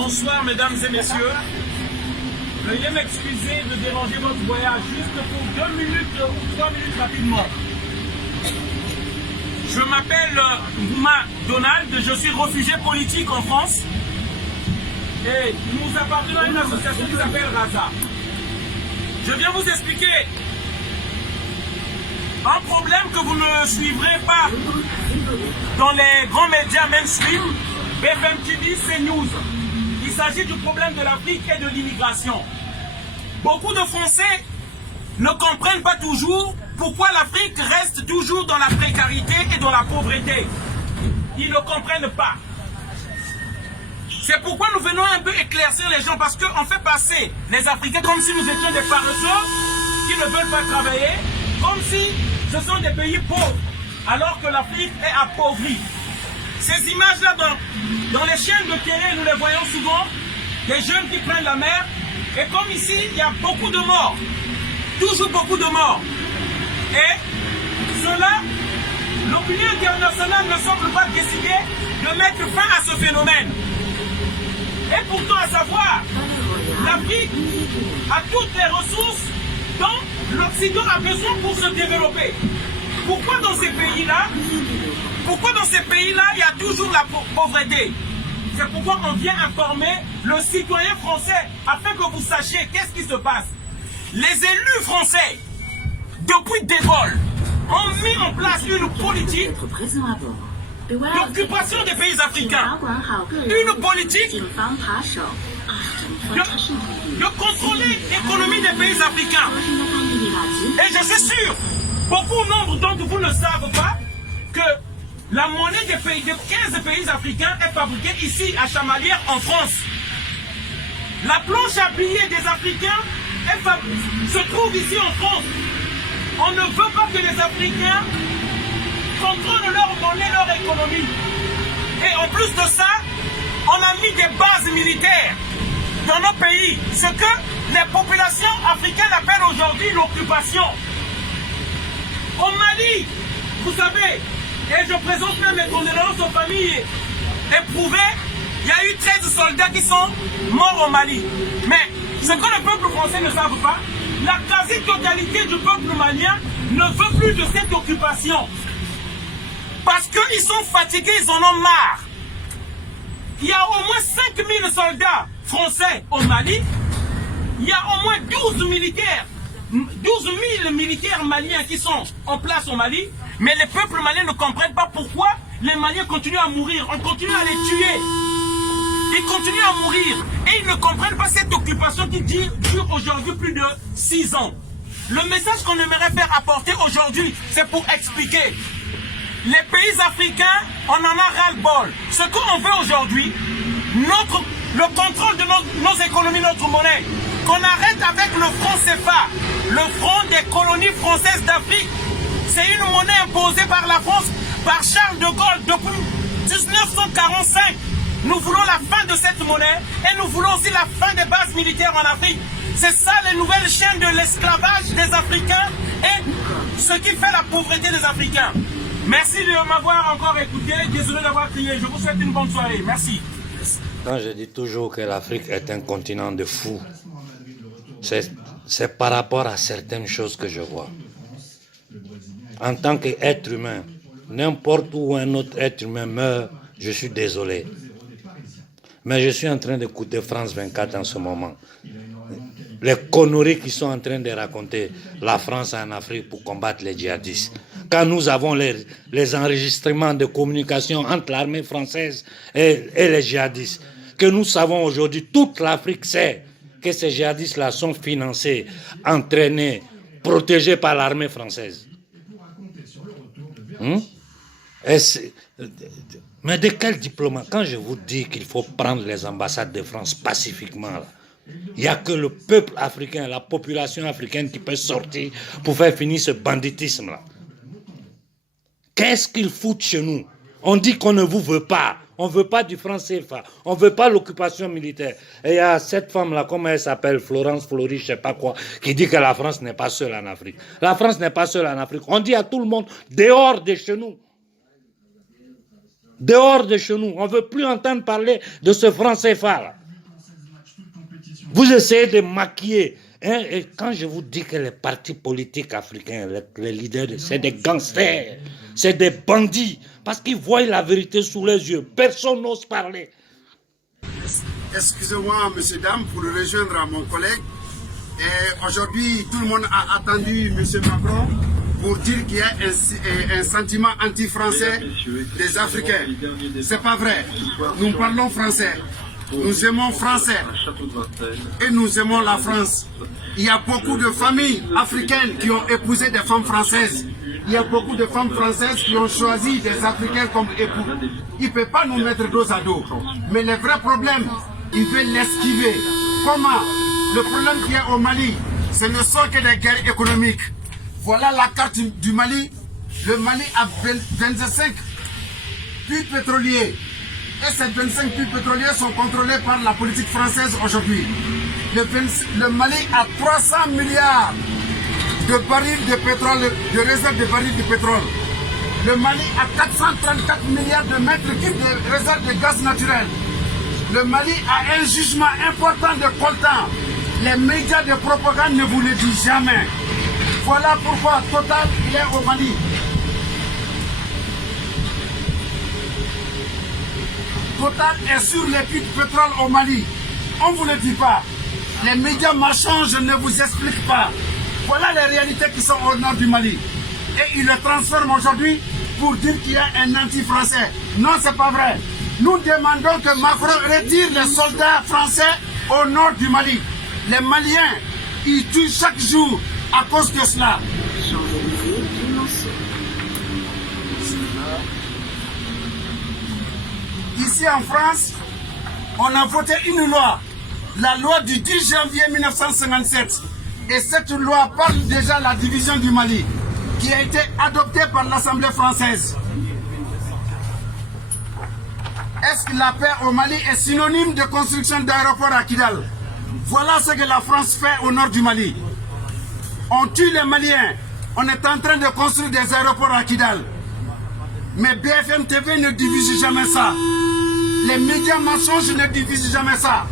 Bonsoir mesdames et messieurs. Veuillez m'excuser de déranger votre voyage juste pour 2 minutes ou 3 minutes rapidement. Je m'appelle Ngouma Donald, je suis réfugié politique en France et nous appartenons à une association qui s'appelle RAZA. Je viens vous expliquer un problème que vous ne suivrez pas dans les grands médias mainstream, BFM TV, CNews. Il s'agit du problème de l'Afrique et de l'immigration. Beaucoup de Français ne comprennent pas toujours pourquoi l'Afrique reste toujours dans la précarité et dans la pauvreté. Ils ne comprennent pas. C'est pourquoi nous venons un peu éclaircir les gens, parce qu'on fait passer les Africains comme si nous étions des paresseux qui ne veulent pas travailler, comme si ce sont des pays pauvres, alors que l'Afrique est appauvrie. Ces images-là, dans les chaînes de télé, nous les voyons souvent, des jeunes qui prennent la mer, et comme ici, il y a beaucoup de morts, toujours beaucoup de morts. Et cela, l'opinion internationale ne semble pas décider de mettre fin à ce phénomène. Et pourtant, à savoir, l'Afrique a toutes les ressources dont l'Occident a besoin pour se développer. Pourquoi dans ces pays-là, il y a toujours la pauvreté? C'est pourquoi on vient informer le citoyen français afin que vous sachiez qu'est-ce qui se passe. Les élus français, depuis De Gaulle, ont mis en place une politique d'occupation des pays africains. Une politique de contrôler l'économie des pays africains. Et je suis sûr, nombre d'entre vous ne savent pas que la monnaie des 15 pays africains est fabriquée ici à Chamalières en France. La planche à billets des Africains se trouve ici en France. On ne veut pas que les Africains contrôlent leur monnaie, leur économie. Et en plus de ça, on a mis des bases militaires dans nos pays. Ce que les populations africaines appellent aujourd'hui l'occupation. Au Mali, vous savez, et je présente même mes condoléances aux familles éprouvées, il y a eu 13 soldats qui sont morts au Mali. Mais ce que le peuple français ne savent pas, la quasi-totalité du peuple malien ne veut plus de cette occupation. Parce qu'ils sont fatigués, ils en ont marre. Il y a au moins 5000 soldats français au Mali. Il y a au moins 12 000 militaires maliens qui sont en place au Mali. Mais les peuples maliens ne comprennent pas pourquoi les Maliens continuent à mourir. On continue à les tuer. Ils continuent à mourir. Et ils ne comprennent pas cette occupation qui dure aujourd'hui plus de 6 ans. Le message qu'on aimerait faire apporter aujourd'hui, c'est pour expliquer. Les pays africains, on en a ras-le-bol. Ce qu'on veut aujourd'hui, le contrôle de nos économies, notre monnaie, qu'on arrête avec le franc CFA, le franc des colonies françaises d'Afrique. C'est une monnaie imposée par la France, par Charles de Gaulle depuis 1945. Nous voulons la fin de cette monnaie et nous voulons aussi la fin des bases militaires en Afrique. C'est ça les nouvelles chaînes de l'esclavage des Africains et ce qui fait la pauvreté des Africains. Merci de m'avoir encore écouté. Désolé d'avoir crié. Je vous souhaite une bonne soirée. Merci. Quand je dis toujours que l'Afrique est un continent de fous, c'est par rapport à certaines choses que je vois. En tant qu'être humain, n'importe où un autre être humain meurt, je suis désolé. Mais je suis en train d'écouter France 24 en ce moment. Les conneries qui sont en train de raconter la France en Afrique pour combattre les djihadistes. Quand nous avons les enregistrements de communication entre l'armée française et les djihadistes, que nous savons aujourd'hui, toute l'Afrique sait que ces djihadistes-là sont financés, entraînés, protégés par l'armée française. Mais de quel diplôme? Quand je vous dis qu'il faut prendre les ambassades de France pacifiquement, là, il n'y a que le peuple africain, la population africaine qui peut sortir pour faire finir ce banditisme-là. Qu'est-ce qu'ils foutent chez nous? On dit qu'on ne vous veut pas. On ne veut pas du franc CFA. On ne veut pas l'occupation militaire. Et il y a cette femme-là, comment elle s'appelle, Florence Flory, je ne sais pas quoi, qui dit que la France n'est pas seule en Afrique. La France n'est pas seule en Afrique. On dit à tout le monde, dehors de chez nous. Dehors de chez nous. On ne veut plus entendre parler de ce franc CFA-là. Vous essayez de maquiller. Hein, et quand je vous dis que les partis politiques africains, les leaders, c'est des gangsters, c'est des bandits, parce qu'ils voient la vérité sous les yeux. Personne n'ose parler. Excusez-moi, messieurs, dames, pour rejoindre mon collègue. Et aujourd'hui, tout le monde a attendu M. Macron pour dire qu'il y a un sentiment anti-français des Africains. C'est pas vrai. Nous parlons français. Nous aimons français. Et nous aimons la France. Il y a beaucoup de familles africaines qui ont épousé des femmes françaises. Il y a beaucoup de femmes françaises qui ont choisi des Africains comme époux. Il ne peut pas nous mettre dos à dos. Mais le vrai problème, il veut l'esquiver. Comment? Le problème qui est au Mali, ce ne sont que des guerres économiques. Voilà la carte du Mali. Le Mali a 25 puits pétroliers. Et ces 25 puits pétroliers sont contrôlés par la politique française aujourd'hui. Le Mali a 300 milliards de barils de pétrole, de réserves de barils de pétrole. Le Mali a 434 milliards de mètres cubes de réserves de gaz naturel. Le Mali a un jugement important de coltan. Les médias de propagande ne vous le disent jamais. Voilà pourquoi Total il est au Mali. Total est sur les puits de pétrole au Mali. On ne vous le dit pas. Les médias marchands, je ne vous explique pas. Voilà les réalités qui sont au nord du Mali. Et ils le transforment aujourd'hui pour dire qu'il y a un anti-français. Non, c'est pas vrai. Nous demandons que Macron retire les soldats français au nord du Mali. Les Maliens, ils tuent chaque jour à cause de cela. Ici en France, on a voté une loi, la loi du 10 janvier 1957. Et cette loi parle déjà de la division du Mali, qui a été adoptée par l'Assemblée française. Est-ce que la paix au Mali est synonyme de construction d'aéroports à Kidal? Voilà ce que la France fait au nord du Mali. On tue les Maliens. On est en train de construire des aéroports à Kidal. Mais BFM TV ne divise jamais ça. Les médias mensonges ne divisent jamais ça.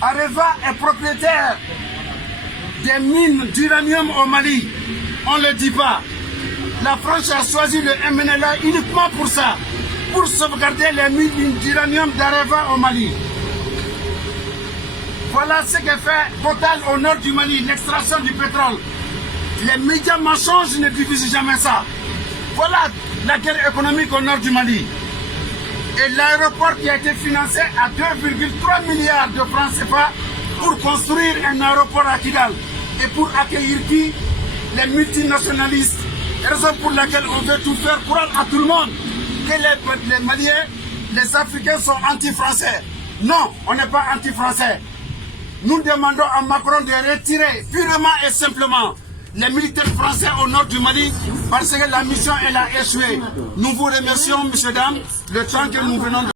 Areva est propriétaire des mines d'uranium au Mali. On ne le dit pas. La France a choisi le MNLA uniquement pour ça, pour sauvegarder les mines d'uranium d'Areva au Mali. Voilà ce que fait Total au nord du Mali, l'extraction du pétrole. Les médias mensonges ne divisent jamais ça. Voilà la guerre économique au nord du Mali. Et l'aéroport qui a été financé à 2,3 milliards de francs CFA pour construire un aéroport à Kidal. Et pour accueillir qui? Les multinationalistes. Raison pour laquelle on veut tout faire croire à tout le monde que les Maliens, les Africains sont anti-français. Non, on n'est pas anti-français. Nous demandons à Macron de retirer purement et simplement les militaires français au nord du Mali parce que la mission elle a échoué. Nous vous remercions, messieurs, dames, le temps que nous venons de...